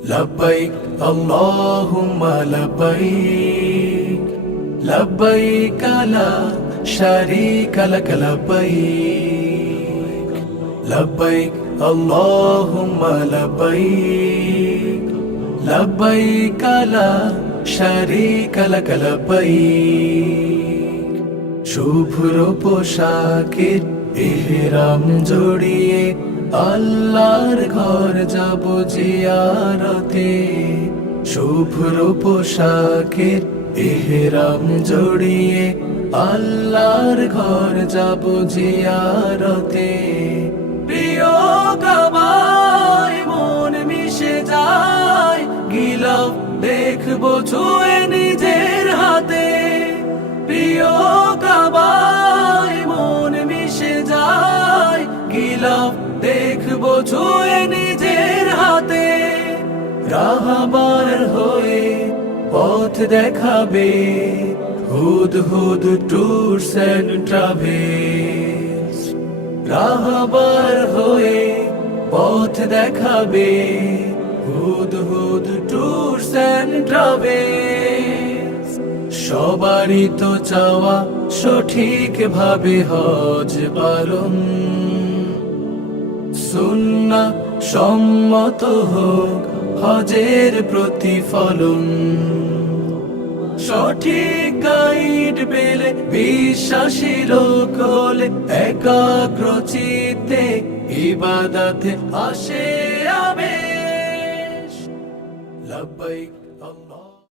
لبيك اللهم لبيك لبيك لا شريك لك لبيك لبيك اللهم لبيك لبيك لا شريك لك لبيك শুভ্র পোশাকের ইহরাম জড়িয়ে আল্লাহর ঘর যাব জিয়ারতে শুভ্র পোশাকের ইহরাম জড়িয়ে আল্লাহর ঘর যাব জিয়ারতে প্রিয় কাবায় মন মিশে যায় গিলাফ দেখবো ছুঁয়ে নিজের হাতে প্রিয় কাবায় মন মিশে যায় গিলাফ দেখবো ছুঁয়ে নিজের হাতে রাহবার হয়ে পথ দেখাবে হুদ হুদ ট্যুরস এন্ড ট্রাভেলস রাহবার হয়ে পথ দেখাবে হুদ হুদ ট্যুরস এন্ড ট্রাভেলস সবারই তো চাওয়া সঠিক ভাবে হজ পালন সুন্নাহ সম্মত হোক হজের প্রতিফলন সঠিক গাইড পেলে বিশ্বাসী লোক হলে একাগ্র চিত্তে ইবাদতে আসে আবেশ লব্বাইক